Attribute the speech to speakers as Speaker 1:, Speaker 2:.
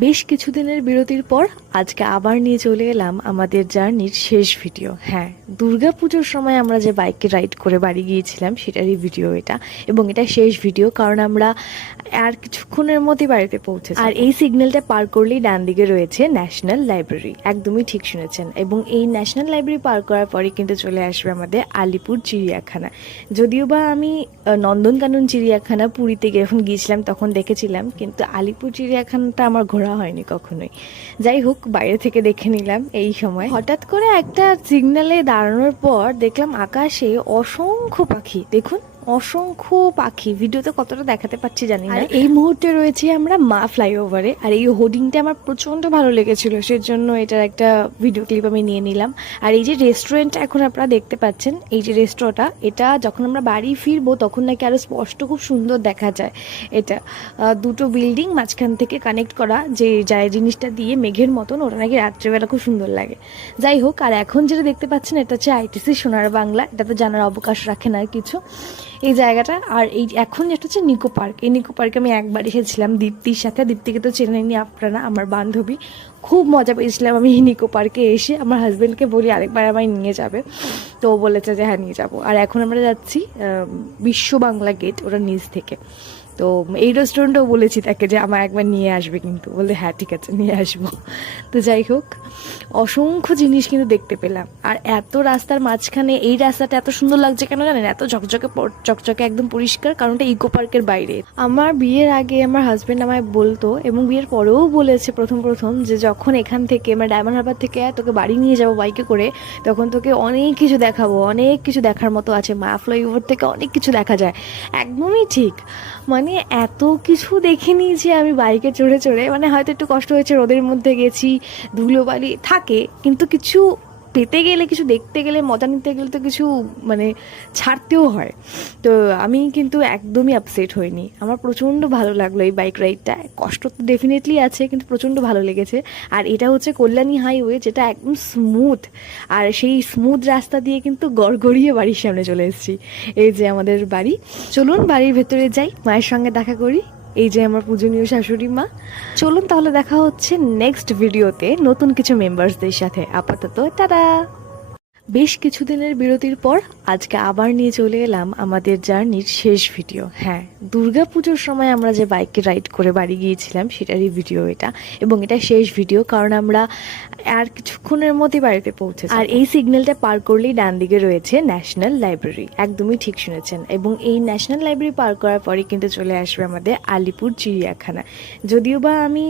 Speaker 1: বেশ কিছুদিনের বিরতির পর আজকে আবার নিয়ে চলে এলাম আমাদের জার্নির শেষ ভিডিও। হ্যাঁ দুর্গাপুজোর সময় আমরা যে বাইকে রাইড করে বাড়ি গিয়েছিলাম, সেটারই ভিডিও এটা। এবং এটা শেষ ভিডিও, কারণ আমরা আর কিছুক্ষণের মধ্যেই বাড়িতে পৌঁছে আর এই সিগন্যালটা পার করলেই ডান দিকে রয়েছে ন্যাশনাল লাইব্রেরি, একদমই ঠিক শুনেছেন। এবং এই ন্যাশনাল লাইব্রেরি পার করার পরে কিন্তু চলে আসবে আমাদের আলিপুর চিড়িয়াখানা। যদিও বা আমি নন্দনকানন চিড়িয়াখানা পুরীতে যখন গিয়েছিলাম, তখন দেখেছিলাম, কিন্তু আলিপুর চিড়িয়াখানাটা আমার ঘোরা হয়নি কখনোই। যাই হোক, বাইরে থেকে দেখে নিলাম এই সময়। হঠাৎ করে একটা সিগনালে দাঁড়ানোর পর দেখলাম আকাশে অসংখ্য পাখি। দেখুন। অসংখ্য পাখি। ভিডিওতে কতটা দেখাতে পারছি জানি না। এই মুহূর্তে রয়েছে আমরা মা ফ্লাইওভারে। আর এই হোর্ডিংটা আমার প্রচণ্ড ভালো লেগেছিল, সেজন্য এটার একটা ভিডিও ক্লিপ আমি নিয়ে নিলাম। আর এই যে রেস্টুরেন্ট এখন আপনারা দেখতে পাচ্ছেন, এই যে রেস্টুরেন্টটা, এটা যখন আমরা বাড়ি ফিরবো তখন নাকি আরও স্পষ্ট খুব সুন্দর দেখা যায় এটা। দুটো বিল্ডিং মাঝখান থেকে কানেক্ট করা, যে যায় জিনিসটা দিয়ে মেঘের মতন, ওটা নাকি রাত্রেবেলা খুব সুন্দর লাগে। যাই হোক, আর এখন যেটা দেখতে পাচ্ছেন, এটা হচ্ছে আইটিসি সোনার বাংলা। এটা তো জানার অবকাশ রাখে না কিছু। এই জায়গাটা, আর এই এখন যেটা হচ্ছে নিকো পার্ক। এই নিকো পার্কে আমি একবার এসেছিলাম দীপ্তির সাথে। দীপ্তিকে তো চেনেনি আপনারা, আমার বান্ধবী। খুব মজা পেয়েছিলাম আমি নিকো পার্কে এসে। আমার হাজব্যান্ডকে বলি আরেকবার আমায় নিয়ে যাবে। তো বলেছে যে হ্যাঁ নিয়ে যাব। আর এখন আমরা যাচ্ছি বিশ্ব বাংলা গেট ওটা নিচ থেকে। তো এই রেস্টুরেন্টও বলেছি তাকে যে আমার একবার নিয়ে আসবে কিন্তু। বলে হ্যাঁ ঠিক আছে, নিয়ে আসব। তো যাই হোক, অসংখ্য জিনিস কিন্তু দেখতে পেলাম। আর এত রাস্তার মাঝখানে এই রাস্তাটা এত সুন্দর লাগছে কেন জানেন? এত ঝকঝকে চকচকে একদম পরিষ্কার কারণ এটা ইকো পার্কের বাইরে। আমার বিয়ের আগে আমার হাজবেন্ড আমায় বলতো এবং বিয়ের পরেও বলেছে প্রথম প্রথম যে যখন এখান থেকে মানে ডায়মন্ড হারবার থেকে তোকে বাড়ি নিয়ে যাব বাইকে করে, তখন তোকে অনেক কিছু দেখাবো, অনেক কিছু দেখার মতো আছে। মা ফ্লাইওভার থেকে অনেক কিছু দেখা যায়। একদমই ঠিক। মানে এত কিছু দেখিনি যে আমি বাইকে চড়ে চড়ে মানে হয়তো একটু কষ্ট হয়েছে, রোদের মধ্যে গেছি, ধুলোবালি থাকে, কিন্তু কিছু পেতে গেলে, কিছু দেখতে গেলে, মজা নিতে গেলে তো কিছু মানে ছাড়তেও হয়। তো আমি কিন্তু একদমই আপসেট হইনি। আমার প্রচণ্ড ভালো লাগল এই বাইক রাইডটা কষ্ট তো ডেফিনেটলি আছে, কিন্তু প্রচণ্ড ভালো লেগেছে। আর এটা হচ্ছে কল্যাণী হাইওয়ে যেটা একদম স্মুথ আর সেই স্মুথ রাস্তা দিয়ে কিন্তু গড়গড়িয়ে বাড়ির সামনে চলে এসেছি। এই যে আমাদের বাড়ি। চলুন বাড়ির ভেতরে যাই, মায়ের সঙ্গে দেখা করি। এই যে আমার পূজনীয় শাশুড়ি মা। চলুন তাহলে দেখা হচ্ছে নেক্সট ভিডিওতে নতুন কিছু মেম্বার্সদের সাথে। আপাতত, টাটা! বেশ কিছুদিনের বিরতির পর আজকে আবার নিয়ে চলে এলাম আমাদের জার্নির শেষ ভিডিও। হ্যাঁ দুর্গাপুজোর সময় আমরা যে বাইকে রাইড করে বাড়ি গিয়েছিলাম সেটারই ভিডিও এটা এবং এটা শেষ ভিডিও কারণ আমরা আর কিছুক্ষণের মধ্যেই বাড়িতে পৌঁছে আর এই সিগন্যালটা পার করলেই ডান দিকে রয়েছে ন্যাশনাল লাইব্রেরি, একদমই ঠিক শুনেছেন। এবং এই ন্যাশনাল লাইব্রেরি পার করার পরে কিন্তু চলে আসবে আমাদের আলিপুর চিড়িয়াখানা। যদিও বা আমি